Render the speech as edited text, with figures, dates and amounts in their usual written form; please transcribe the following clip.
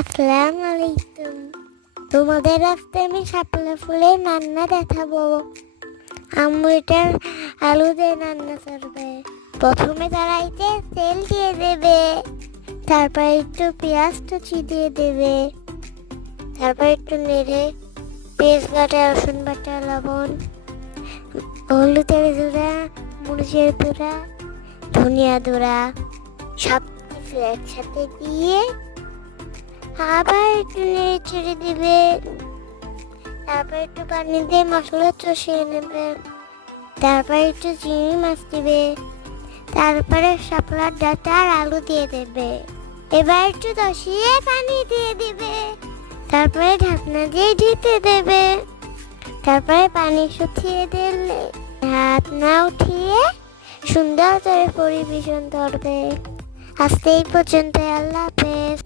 আসসালামু আলাইকুম। তোমাদের আজকে আমি শাপলা ফুলের রান্না দেখাবো। আম্মু এটা আলু দিয়ে রান্না করবে। প্রথমে কড়াইতে তেল দিয়ে দেবে, তারপর একটু পেঁয়াজ কুচি দিয়ে দেবে, তারপর একটু নেড়ে পেঁয়াজ বাটা, রসুন বাটা, লবণ, হলুদের গুঁড়া, মরিচের গুঁড়া, ধনিয়া গুঁড়া সব কিছু একসাথে দিয়ে আবার একটু নেড়ে ছেড়ে দিবে। তারপর একটু পানি দিয়ে মশলা চষিয়ে নেবে। তারপর একটু চিংড়ি মাছ দিবে। তারপরে শাপলার ডাঁটা আর আলু দিয়ে দেবে। এবার একটু কষিয়ে পানি দিয়ে দিবে। তারপরে ঢাকনা দিয়ে ঢেকে দেবে। তারপরে পানি শুকিয়ে দিলে হাত না উঠিয়ে সুন্দর করে পরিবেশন করবে। আজকে এই পর্যন্ত। আল্লাহ হাফেজ।